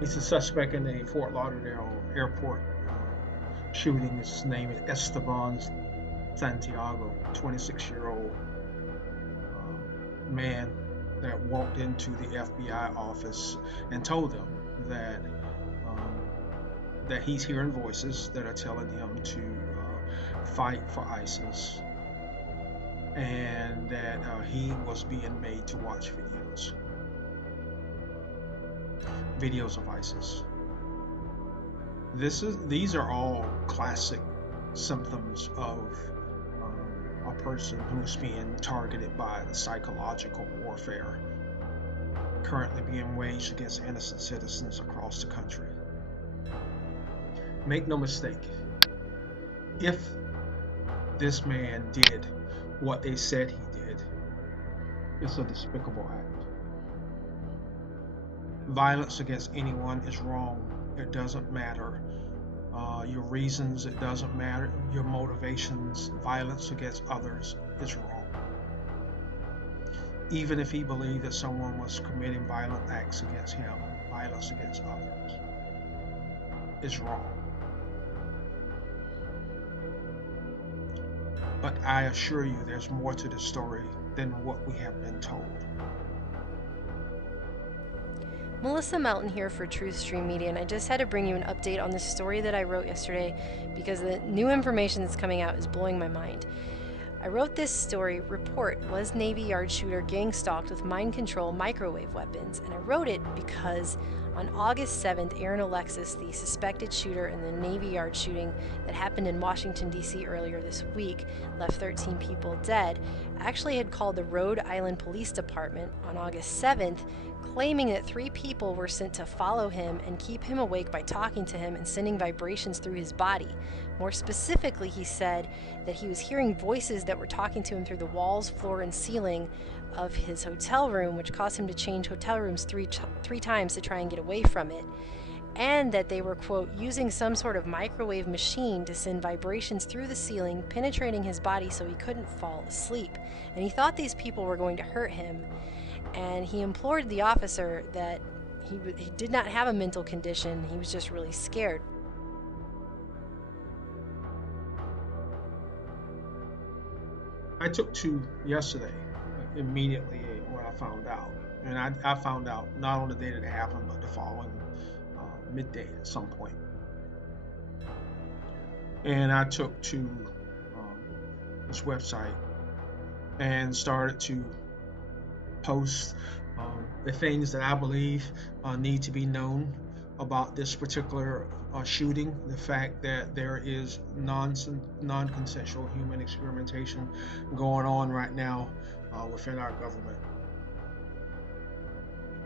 He's a suspect in the Fort Lauderdale airport shooting. His name is Esteban Santiago, 26-year-old man that walked into the FBI office and told them that um, that he's hearing voices that are telling him to fight for ISIS, and that he was being made to watch videos of ISIS. These are all classic symptoms of a person who's being targeted by the psychological warfare currently being waged against innocent citizens across the country. Make no mistake, if this man did what they said he did, it's a despicable act. Violence against anyone is wrong. It doesn't matter your reasons, it doesn't matter your motivations. Violence against others is wrong. Even if he believed that someone was committing violent acts against him, violence against others is wrong. But I assure you, there's more to the story than what we have been told. Melissa Melton here for Truth Stream Media, and I just had to bring you an update on the story that I wrote yesterday because the new information that's coming out is blowing my mind. I wrote this story, report, was Navy Yard shooter gang stalked with mind control microwave weapons, and I wrote it because on August 7th, Aaron Alexis, the suspected shooter in the Navy Yard shooting that happened in Washington, D.C. earlier this week, left 13 people dead, actually had called the Rhode Island Police Department on August 7th, claiming that 3 people were sent to follow him and keep him awake by talking to him and sending vibrations through his body. More specifically, he said that he was hearing voices that were talking to him through the walls, floor, and ceiling of his hotel room, which caused him to change hotel rooms three times to try and get away from it. And that they were, quote, using some sort of microwave machine to send vibrations through the ceiling, penetrating his body so he couldn't fall asleep. And he thought these people were going to hurt him. And he implored the officer that he did not have a mental condition, he was just really scared. I took to yesterday immediately when I found out. And I found out not on the day that it happened, but the following midday at some point. And I took to this website and started to post the things that I believe need to be known about this particular shooting. The fact that there is non-consensual human experimentation going on right now within our government.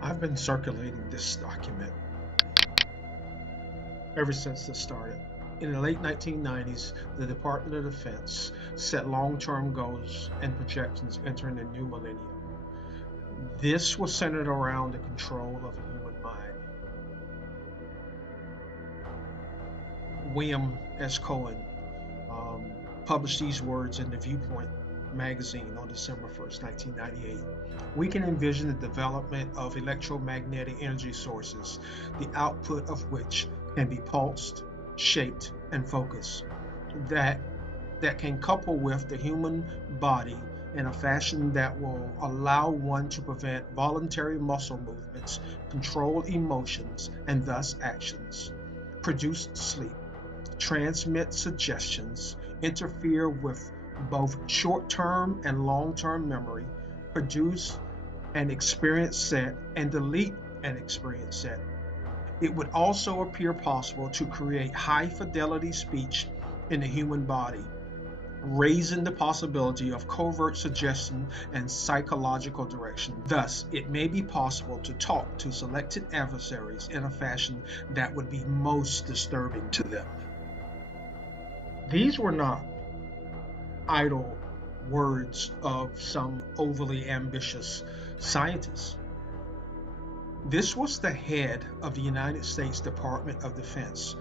I've been circulating this document ever since this started. In the late 1990s, the Department of Defense set long-term goals and projections entering the new millennium. This was centered around the control of the human mind. William S. Cohen published these words in the Viewpoint magazine on December 1st, 1998. We can envision the development of electromagnetic energy sources, the output of which can be pulsed, shaped, and focused, that can couple with the human body in a fashion that will allow one to prevent voluntary muscle movements, control emotions and thus actions, produce sleep, transmit suggestions, interfere with both short term and long term memory, produce an experience set, and delete an experience set. It would also appear possible to create high fidelity speech in the human body, raising the possibility of covert suggestion and psychological direction. Thus, it may be possible to talk to selected adversaries in a fashion that would be most disturbing to them. These were not idle words of some overly ambitious scientist. This was the head of the United States Department of Defense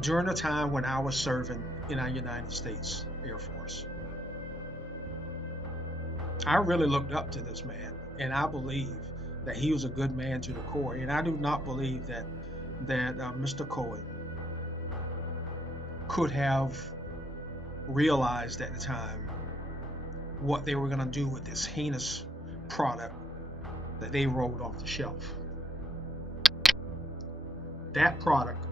during a time when I was serving in our United States Air Force. I really looked up to this man, and I believe that he was a good man to the core. And I do not believe that Mr. Cohen could have realized at the time what they were going to do with this heinous product that they rolled off the shelf. That product,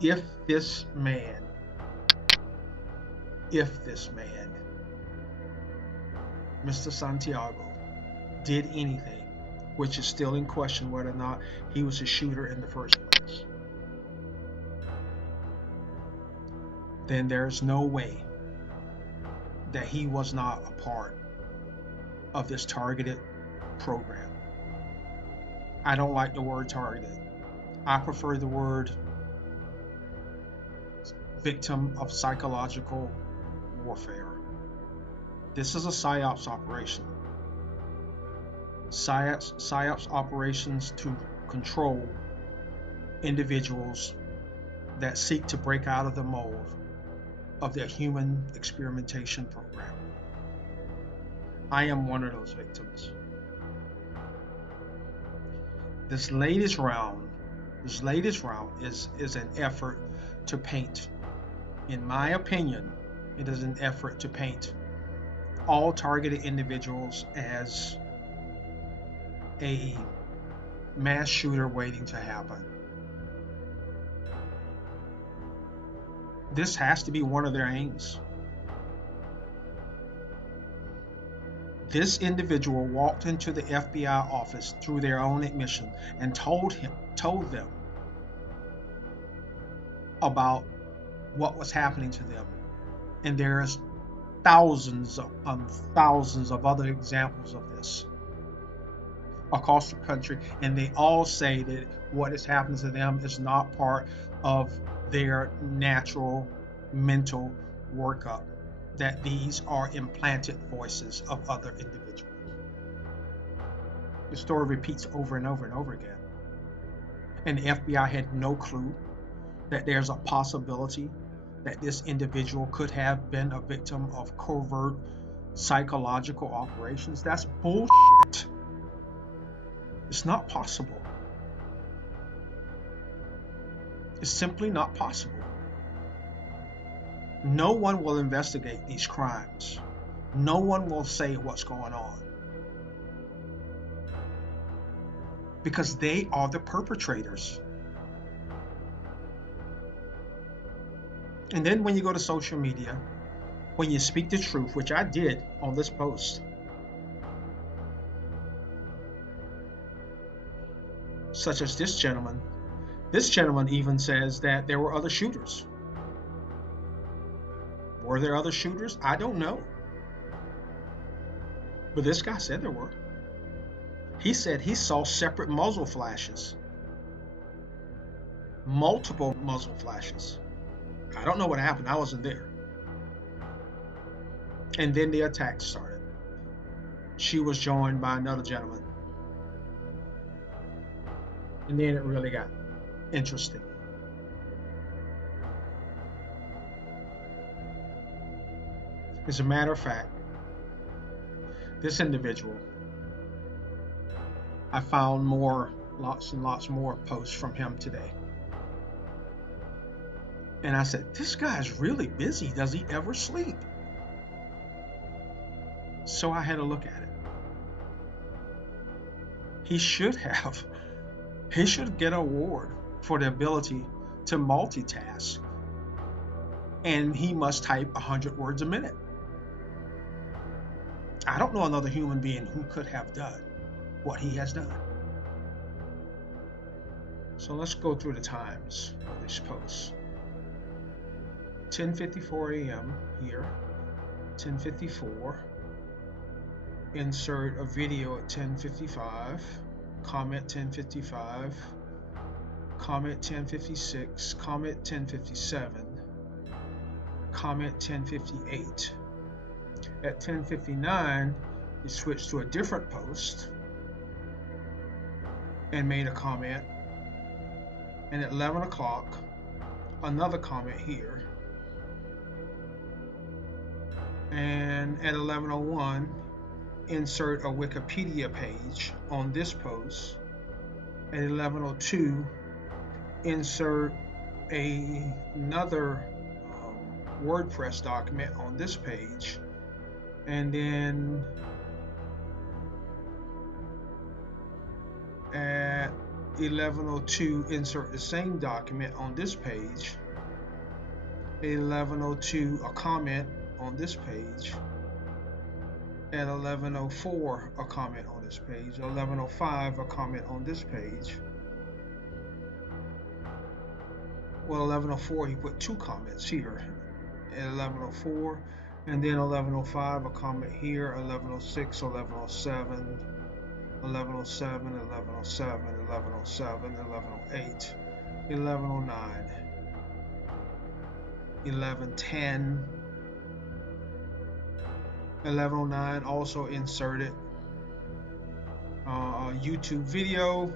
if this man, Mr. Santiago, did anything, which is still in question whether or not he was a shooter in the first place, then there's no way that he was not a part of this targeted program. I don't like the word targeted. I prefer the word victim of psychological warfare. This is a PSYOPS operation. PSYOPS operations to control individuals that seek to break out of the mold of their human experimentation program. I am one of those victims. This latest round is an effort to paint, in my opinion, it is an effort to paint all targeted individuals as a mass shooter waiting to happen. This has to be one of their aims. This individual walked into the FBI office through their own admission and told them about what was happening to them. And there's thousands of other examples of this across the country, and they all say that what is happening to them is not part of their natural mental workup, that these are implanted voices of other individuals. The story repeats over and over and over again. And the FBI had no clue that there's a possibility that this individual could have been a victim of covert psychological operations. That's bullshit. It's not possible. It's simply not possible. No one will investigate these crimes. No one will say what's going on, because they are the perpetrators. And then when you go to social media, when you speak the truth, which I did on this post, such as this gentleman even says that there were other shooters. Were there other shooters? I don't know. But this guy said there were. He said he saw separate muzzle flashes. Multiple muzzle flashes. I don't know what happened. I wasn't there. And then the attack started. She was joined by another gentleman. And then it really got interesting. As a matter of fact, this individual, I found lots and lots more posts from him today. And I said, this guy's really busy. Does he ever sleep? So I had a look at it. He should get an award for the ability to multitask. And he must type 100 words a minute. I don't know another human being who could have done what he has done. So let's go through the times of these posts. 10:54 a.m. here, 10:54. Insert a video at 10:55. Comment 10:55. Comment 10:56. Comment 10:57. Comment 10:58. At 10:59, he switched to a different post and made a comment. And at 11 o'clock, another comment here. And at 11:01, insert a Wikipedia page on this post. At 11:02, insert another WordPress document on this page, and then at 11:02 insert the same document on this page. At 11:02 a comment on this page. At 11:04 a comment on this page. 11:05 a comment on this page. Well, 11:04 he put 2 comments here. At 11:04, and then 11:05 a comment here. 11:06, 11:07, 11:07, 11:07, 11:07, 11:08, 11:09, 11:10, 11:09 also inserted a YouTube video.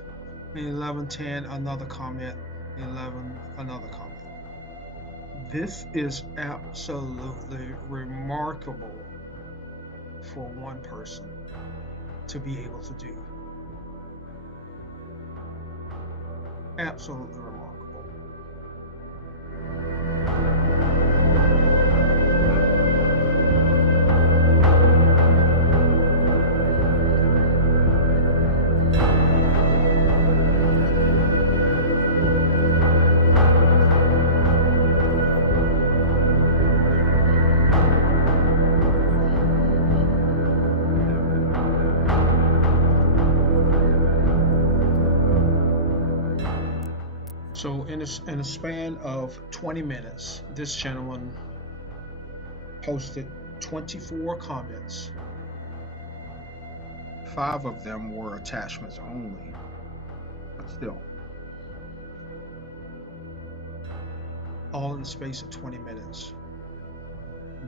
In 11:10 another comment. 11 another comment. This is absolutely remarkable for one person to be able to do. Absolutely remarkable. So in a span of 20 minutes, this gentleman posted 24 comments. 5 of them were attachments only, but still. All in the space of 20 minutes.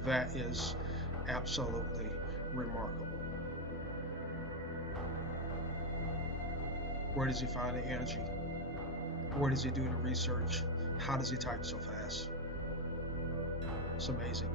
That is absolutely remarkable. Where does he find the energy? Where does he do the research? How does he type so fast? It's amazing.